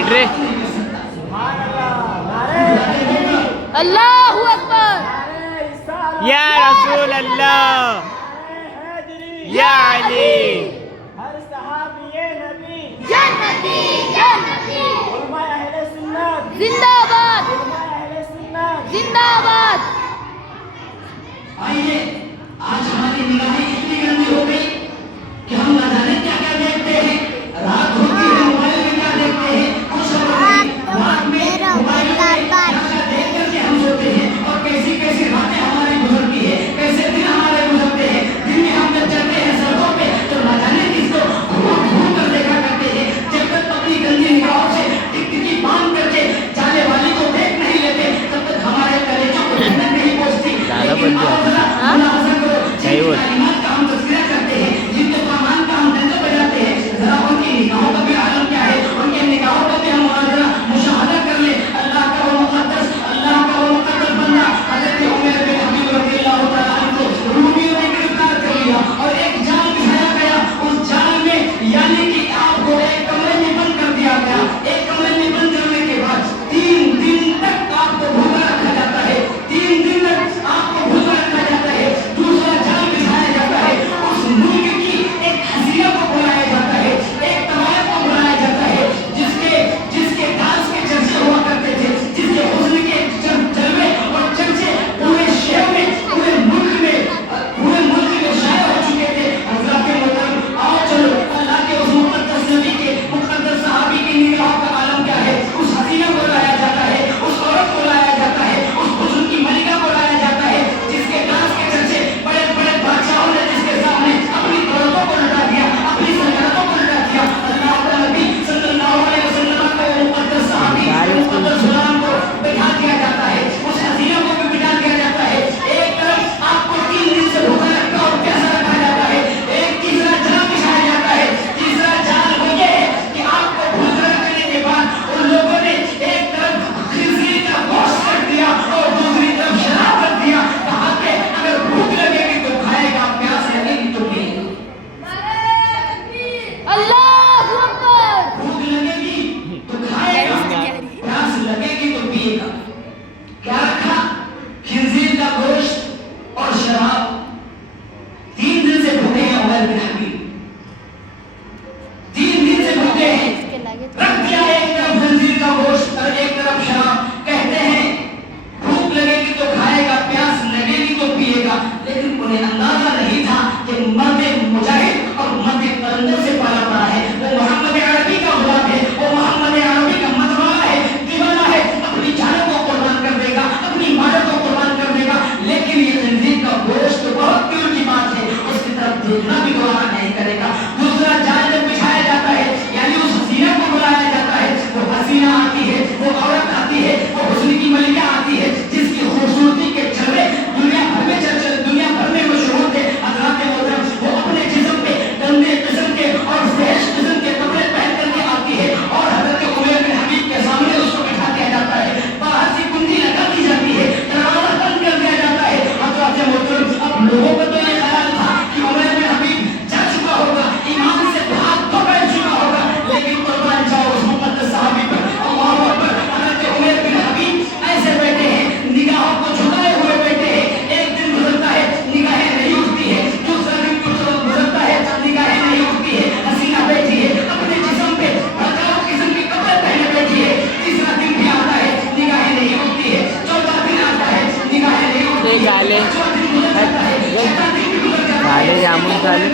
बैठ रे. अल्लाहू अकबर. या रसूल अल्लाह, या अली. हर सहाबी नबी जन्नती जन्नती. उलमा अहले सुन्नत जिंदाबाद उलमा अहले सुन्नत जिंदाबाद. आइए, आज हमारी निगाहें इतनी गंदी हो गई कि हम न जाने क्या क्या देखते हैं. रात होती है, मोबाइल में क्या देखते हैं, कुछ रात में मोबाइल में क्या क्या देख करके हम सोते हैं. और कैसी कैसी रातें हमारी गुजरती है, कैसे दिन हमारे गुजरते हैं. दिन में हम जब चलते हैं सड़कों पे तो न जाने किसको घूम घूम कर देखा करते हैं. जब तक अपनी गंदी निगाहों से टिकटिकी बांध करके जाने वाली को देख नहीं लेते, तब तक हमारे कलेजों को जन्नत नहीं पहुंचती. लेकिन आओ जरा मुलाहिजा करो, जिनकी तालीमात का हम तज़किरा करते हैं, जिनके फरमान का हम डंडे बजाते हैं, जरा उनकी निगाहों का भी आलम क्या है, उनके निगाहों का भी हम जरा मुशाहदा कर ले. अल्लाह का वो मुक़द्दस बंदा हज़रत उमर बिन हबीब रज़ियल्लाहु तआला अन्हु को रूमियों ने गिरफ्तार कर लिया और एक जाल बिछाया गया. उस जाल में यानी कि आपको एक कमरे में बंद कर दिया गया. एक कमरे में बंद करने के बाद 3 दिन तक आपको भूखा रखा जाता है. 3 दिन तक आपको भूखा रखा जाता है. दूसरा जाल बिछाया जाता है. उस मुल्क की एक हसीना को बुलाया जाता है, एक तवायफ को बुलाया जाता है, जिसके डांस के चर्चे हुआ करते थे, जिसके हुस्न के जलवे और चर्चे पूरे शहर में, पूरे मुल्क में शाया हो चुके थे. हज़रात के मोहतरम, आओ चलो अल्लाह के उस मुक़द्दस नबी के मुक़द्दस सहाबी की निगाहों का आलम क्या है. उस हसीना को लाया जाता है, उस औरत को लाया जाता है, उस हुस्न की मलिका को लाया जाता है, जिसके डांस के चर्चे बड़े बड़े बादशाहों ने जिसके सामने अपनी दौलतों को लुटा दिया, अपनी सल्तनतों को लुटा दिया. अल्लाह के नबी सल्लल्लाहु अलैहि वसल्लम को मुक़द्दस सहाबी, मुक़द्दस गुलाम को बिठा दिया जाता है, उस हसीना को भी बिठा दिया जाता है. एक तरफ आपको 3 दिन से भूखा रखा और प्यासा रखा जाता है. एक तीसरा जाल बिछाया जाता है. तीसरा जाल वो ये है कि आपको भूखा रखने के बाद उन लोगों ने एक तरफ खिंजीर का गोश्त रख दिया और दूसरी तरफ शराब रख दिया. कहा कि अगर भूख लगेगी तो खाएगा, प्यास लगेगी तो पिएगा. अल्लाहू अकबर. भूख लगेगी तो खाएगा, प्यास लगेगी तो पिएगा. क्या रखा? खिंजीर का गोश्त और शराब. 3 दिन से भूखे हैं उमर बिन हबीब, 3 दिन से भूखे हैं. रख दिया एक तरफ खिंजीर का गोश्त और एक तरफ शराब. कहते हैं भूख लगेगी तो खाएगा, प्यास लगेगी तो पिएगा. लेकिन उन्हें अंदाजा नहीं था कि मर्द मुजाहिद और मर्द कलंदर से पाला पड़ा है. वो मोहम्मद अरबी का गुलाम है, वो मोहम्मद अरबी का मतवाला है, दीवाना है. अपनी जानों को कुर्बान कर देगा, अपनी मालों को कुर्बान कर देगा. लेकिन ये खिंजीर का गोश्त बहुत दूर की बात है, उसकी तरफ देखना भी गवारा नहीं करेगा. दूसरा जाल जब बिछाया जाता है, यानी उस हसीना को बुलाया जाता है. वो हसीना आती है, वो औरत आती है, वो हुस्न की मलिका आती है, जिसकी खूबसूरती के जलवे दुनिया भर में मशहूर थे. हज़रात के मोहतरम, वो अपने जिस्म पे गंदे किस्म के और फहश किस्म के कपड़े पहन करके आती है और हज़रत उमर बिन हबीब के सामने उसको बिठा दिया जाता है. बाहर से कुंडी लगा दी जाती है, दरवाजा बंद कर दिया जाता है. हज़रात के मोहतरम, अब लोगों को तो ये ख्याल था कि उमर बिन हबीब जा चुका होगा, ईमान से हाथ धो बैठ चुका होगा. लेकिन कुर्बान जाओ उस मुक़द्दस सहाबी पर. अल्लाहू अकबर. हज़रत उमर बिन हबीब ऐसे बैठे हैं, निगाहों को झुकाए हुए बैठे हैं. एक दिन गुजरता है, निगाहें नहीं उठती है. दूसरा दिन गुजरता है, निगाहें नहीं उठती है. हसीना बैठी है, अपने जिस्म पे हजारों किस्म के कपड़े पहने बैठी है. तीसरा दिन भी आता है, निगाहें नहीं उठती है. चौथा दिन आता है, निगाहें नहीं उठती है. गाले पांचवा दिन गुजर जाता है, छठा दिन भी गुजर जाता है. गाले जामुन गाले